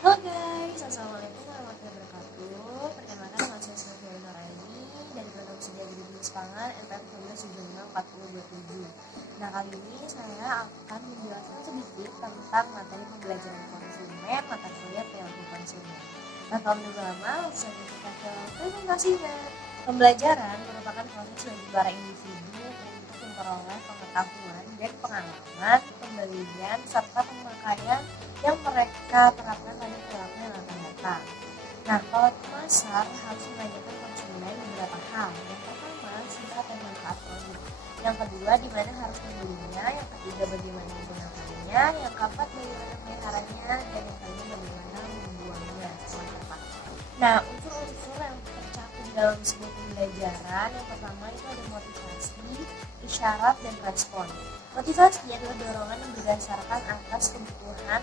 Halo guys, assalamualaikum warahmatullahi wabarakatuh. Perkenalkan nama saya Sylvia Nuraini dari Produk Sedia Gede Bisnis Pangan NPM 12764027. Nah, kali ini saya akan menjelaskan sedikit tentang materi pembelajaran konsumen mata kuliah perilaku konsumen. Nah, kalau menunggu lama, langsung saja kita ke presentasinya. Pembelajaran merupakan proses bagi para individu untuk memperoleh pengetahuan dan pengalaman pembelian serta pemakaian yang mereka terapkan pada perilaku yang akan datang. Nah, kalau pasar harus mengajarkan konsumen beberapa hal. Yang pertama, sifat dan manfaat produk. Yang kedua, di mana harus membelinya. Yang ketiga, bagaimana menggunakannya. Yang keempat, bagaimana memeliharanya. Dan yang kelima, bagaimana membuangnya sesuai tepat. Nah, unsur-unsur yang tercakup dalam sebuah pembelajaran, yang pertama itu ada motivasi, isyarat, dan respon. Motivasi adalah dorongan yang berdasarkan atas kebutuhan,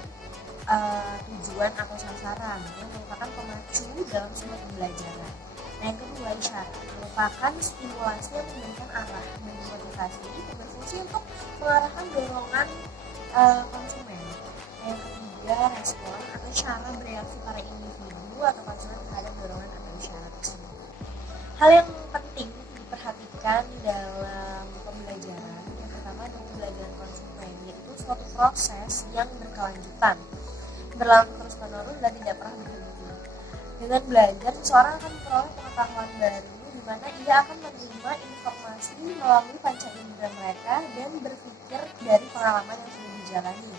tujuan atau sasaran yang merupakan pemacu dalam sebuah pembelajaran. Nah, yang kedua, isyarat merupakan stimulasi yang memberikan arah, dan motivasi berfungsi untuk mengarahkan dorongan konsumen. Nah, yang ketiga, respon atau cara bereaksi para individu atau konsumen terhadap dorongan atau isyarat tersebut. Hal yang penting diperhatikan dalam pembelajaran yang pertama adalah pembelajaran konsumen, yaitu suatu proses yang berkelanjutan, berlangsung terus-menerus dan tidak pernah berhenti. Dengan belajar, seseorang akan memperoleh pengetahuan baru di mana ia akan menerima informasi melalui panca indera mereka dan berpikir dari pengalaman yang sudah dijalani.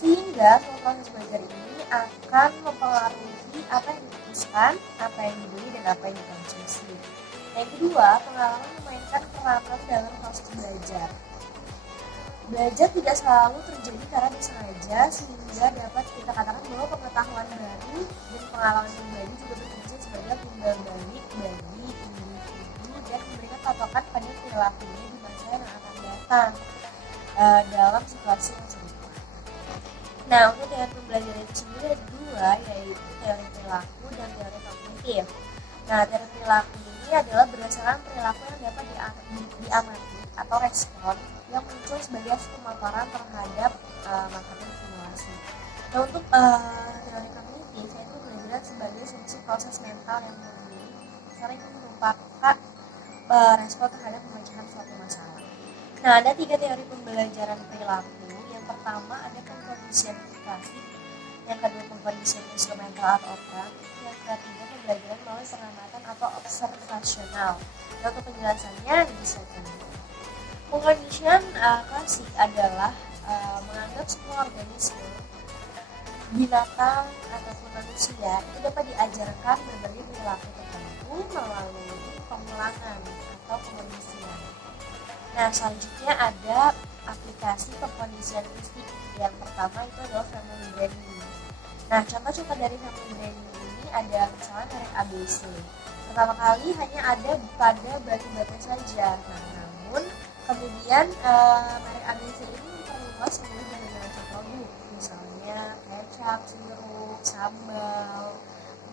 Sehingga proses belajar ini akan mempengaruhi apa yang diputuskan, apa yang dibeli, dan apa yang dikonsumsi. Yang kedua, pengalaman memainkan peranan dalam proses belajar. Belajar tidak selalu terjadi karena disengaja, sehingga dapat kita katakan bahwa pengetahuan baru dan pengalaman pribadi juga berfungsi sebagai timbal balik bagi individu dan memberikan patokan pada perilakunya di masa yang akan datang dalam situasi yang serupa. Nah, untuk teori pembelajaran itu sendiri ada dua, yaitu teori perilaku dan teori kognitif. Nah, teori perilaku ini adalah berdasarkan perilaku yang dapat diamati atau respon yang muncul sebagai pemaparan terhadap materi simulasi. Nah, untuk teori kognitif, yaitu belajar sebagai fungsi proses mental yang murni, sering merupakan respon terhadap pemecahan suatu masalah. Nah, ada tiga teori pembelajaran perilaku. Yang pertama ada pengkondisifikasi, yang kedua pengkondisian instrumental atau operan, yang ketiga pembelajaran melalui pengamatan atau observasional. Nah, untuk penjelasannya di slide ini. Pengkondisian klasik adalah menganggap semua organisme, binatang ataupun manusia itu dapat diajarkan berbagai perilaku tertentu melalui pengulangan atau pengkondisian. Nah, selanjutnya ada aplikasi pengkondisian fisik. Yang pertama itu adalah family branding. Nah, contoh-contoh dari family branding ini ada misalnya merek ABC. Pertama kali hanya ada pada batu-batu saja. Nah, namun kemudian merek ABC ini memperluas menjadi berbagai macam produk, misalnya kecap, sirup, sambal,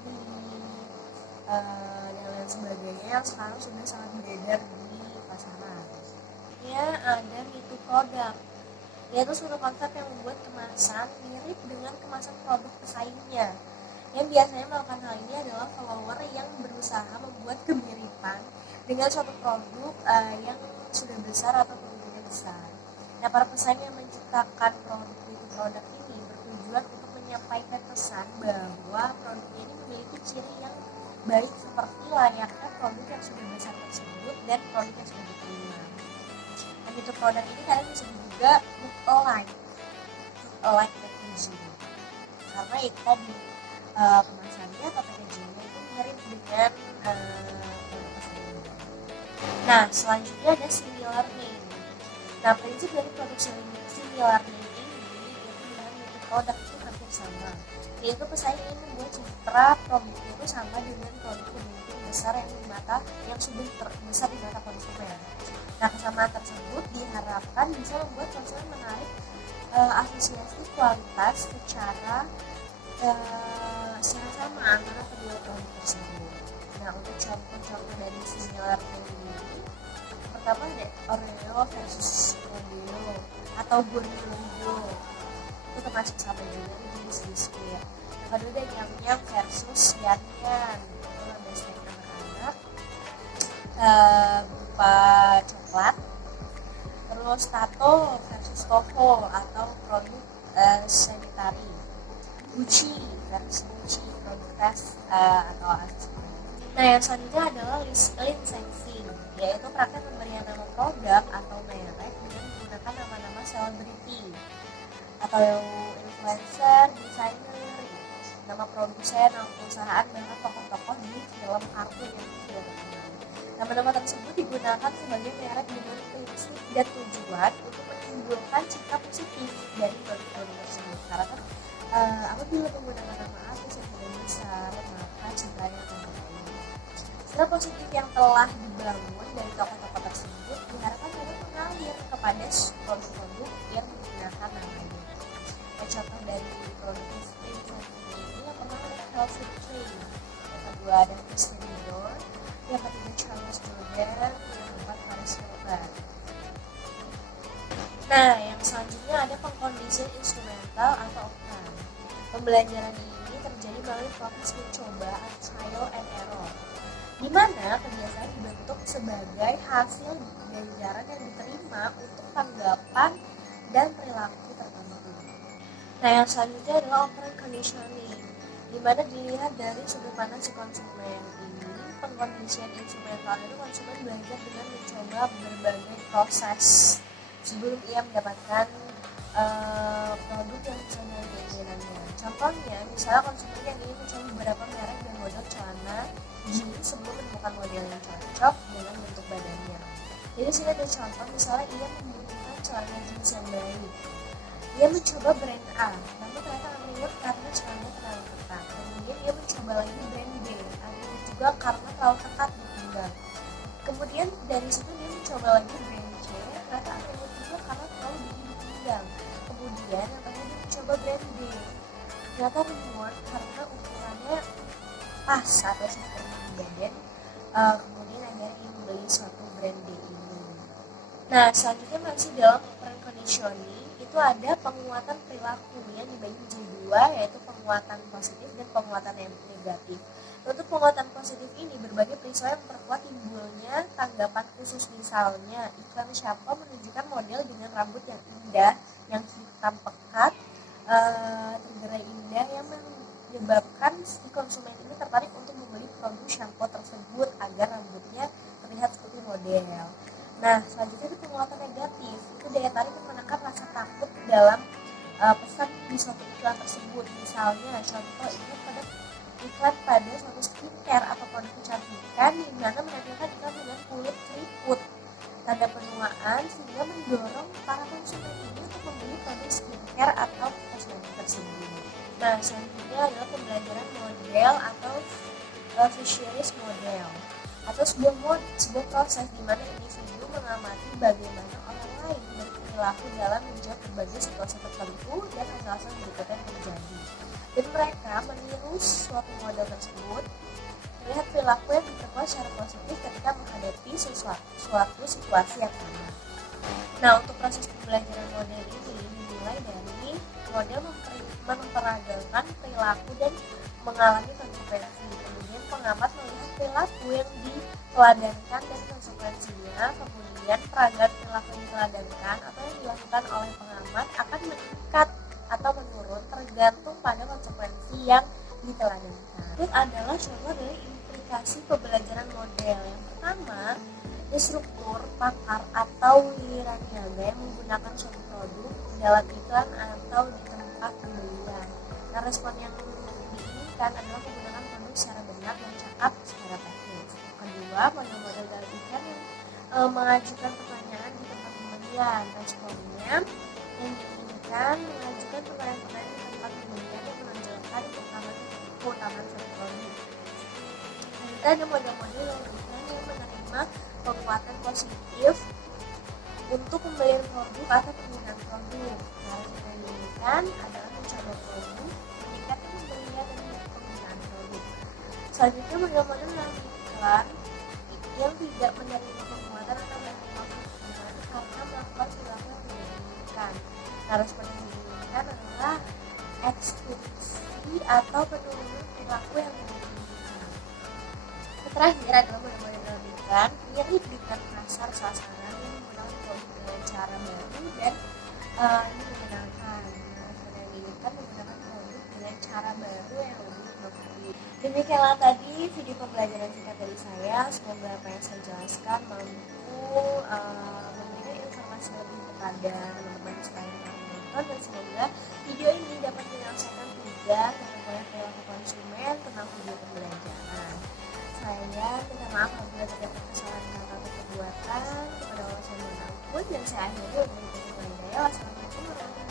mie, dan lain sebagainya yang sekarang sudah sangat beredar di pasaran. Ada MeToo produk, yaitu suatu konsep yang membuat kemasan mirip dengan kemasan produk pesaingnya. Yang biasanya melakukan hal ini adalah follower yang berusaha membuat kemiripan dengan suatu produk yang sudah besar atau produknya besar. Nah, para pesaing yang menciptakan produk ini bertujuan untuk menyampaikan pesan bahwa produknya ini memiliki ciri yang baik seperti layaknya produk yang sudah besar tersebut dan produk yang sudah diterima. Nah, itu produk ini kadang disebut juga look-alike packaging, karena itu tadi kemasannya atau packagingnya itu mirip dengan produk pesaingnya. Nah, selanjutnya ada similar name. Nah, prinsip dari produk similar name ini yaitu dengan multi produk itu hampir sama, yaitu pesaing ingin membuat citra produknya itu sama dengan produk pemilik besar yang sudah terbesar di mata konsumen. Nah, kesamaan tersebut diharapkan bisa membuat konsumen menarik asosiasi kualitas secara sama antara kedua produk tersebut. Nah, untuk contoh-contoh dari similar ini, pertama ada Oreo versus Oreo atau Borneo, itu termasuk sama juga jenis biskuit. Kedua ada Nyam-Nyam versus Yan-Yan, itu ada snack anak-anak berupa coklat. Terus Tato versus Toho atau produk sanitary. Gucci versus Gucci, produk tes atau aksesori. Nah, yang selanjutnya adalah licensing, yaitu praktek pemberian nama produk atau merek dengan menggunakan nama-nama selebriti atau influencer, desainer, nama produsen, nama perusahaan, bahkan tokoh-tokoh di film kartun yang sudah terkenal. Nama-nama tersebut digunakan sebagai merek dengan prinsip dan tujuan untuk menimbulkan citra positif dari produk-produk tersebut. Karena kan apabila menggunakan nama artis yang tidak besar, maka citranya akan berubah. Citra positif yang telah dibangun dari tokoh-tokoh tersebut diharapkan dapat mengalir kepada produk-produk yang menggunakan namanya. Contoh dari produk licensing ini yang pertama ada Healthy Train, yang kedua ada Christian Dior, yang ketiga Charles Jordan, yang keempat Paris Hilton. Nah, yang selanjutnya ada pengkondisian instrumental atau oktan. Pembelajaran ini terjadi melalui proses mencoba trial and error, di mana kebiasaan dibentuk sebagai hasil ganjaran yang diterima untuk tanggapan dan perilaku tertentu. Nah, yang selanjutnya adalah operant conditioning, di mana dilihat dari sudut pandang si konsumen. Ini pengkondisian instrumental itu konsumen belajar dengan mencoba berbagai proses sebelum ia mendapatkan produk yang sesuai dengan keinginannya. Contohnya, misalnya konsumen yang ingin mencoba beberapa merek dan model celana jeans sebelum menemukan model yang cocok dengan bentuk badannya. Jadi sini ada contoh, misalnya ia membutuhkan celana jeans yang baik. Dia mencoba brand A, namun ternyata nggak karena celananya terlalu ketat. Kemudian dia mencoba lagi brand B, ada juga karena terlalu ketat di pinggang. Kemudian dari situ dia mencoba lagi brand C, ternyata ada juga karena terlalu dingin di pinggang. Kemudian yang terakhir dia mencoba brand D, ternyata reward karena ukurannya pas atau sesuai di badan. Kemudian akhirnya dia membeli suatu brand D ini. Nah, selanjutnya masih dalam operant conditioning, itu ada penguatan perilaku yang dibagi menjadi dua, yaitu penguatan positif dan penguatan negatif. Untuk penguatan positif ini, berbagai peristiwa yang memperkuat timbulnya tanggapan khusus. Misalnya, iklan shampoo menunjukkan model dengan rambut yang indah, yang hitam pekat, tergerai indah, yang menyebabkan si konsumen ini tertarik untuk membeli produk shampoo tersebut agar rambutnya terlihat seperti model. Nah, selanjutnya itu penguatan negatif, itu daya tarik yang menekan rasa takut dalam pesan di suatu iklan tersebut. Misalnya, contoh ini pada iklan pada suatu skincare atau produk kecantikan di mana menampilkan iklan dengan kulit keriput, tanda penuaan, sehingga mendorong para konsumen ini untuk membeli produk skincare atau kosmetik tersebut. Nah, selanjutnya adalah pembelajaran model atau visualis model, atau sebuah proses di mana individu mengamati bagaimana orang lain berperilaku dalam menjawab berbagai situasi tertentu dan hasil-hasil berikutnya yang terjadi. Dan mereka meniru suatu model tersebut, melihat perilaku yang diperkuat secara positif ketika menghadapi suatu situasi yang sama. Nah, untuk proses pembelajaran model ini dimulai dari model memperagakan perilaku dan mengalami konsekuensi. Kemudian pengamat melihat perilaku yang diteladankan dan konsekuensinya. Kemudian peragaan perilaku yang diteladankan atau yang dilakukan oleh pengamat akan meningkat atau menurun tergantung pada konsekuensi yang diteladankan. Itu adalah contoh dari implikasi pembelajaran model. Yang pertama, instruktur, pakar, atau giliran niaga yang menggunakan suatu produk dalam iklan atau di tempat pembelian. Nah, respon yang diinginkan adalah menggunakan produk secara benar dan cakap secara teknis. Kedua, model-model dalam iklan yang mengajukan pertanyaan di tempat pembelian. Responnya yang diinginkan mengajukan pertanyaan-pertanyaan di tempat pembelian yang menonjolkan keutamaan suatu produk. Kita ada model-model dalam iklan yang menerima penguatan positif untuk pembelian produk atau penggunaan produk. Nah, yang diinginkan adalah mencoba produk, meningkatkan pembelian dan penggunaan produk. Selanjutnya, model-model dalam iklan yang tidak menerima penguatan atau menerima penggunaan karena melakukan perilaku yang tidak diinginkan. Nah, respon yang diinginkan adalah eksekusi atau penurunan perilaku yang memungkinkan. Terakhir adalah menerbitkan mirip dengan pasar sasaran yang menggunakan produk dengan cara baru dan ini menggunakan menggunakan produk dengan cara baru yang lebih inovatif. Demikianlah tadi video pembelajaran singkat dari saya. Semoga apa yang saya jelaskan mampu memberikan informasi lebih kepada teman-teman sekalian yang menonton, dan semoga video ini dapat menyelesaikan tugas yang oleh perilaku konsumen tentang video pembelajaran. Saya minta maaf apabila terdapat kesalahan kata atau perbuatan. Kepada Allah saya mohon ampun, dan saya akhiri. Wassalamualaikum warahmatullahi wabarakatuh.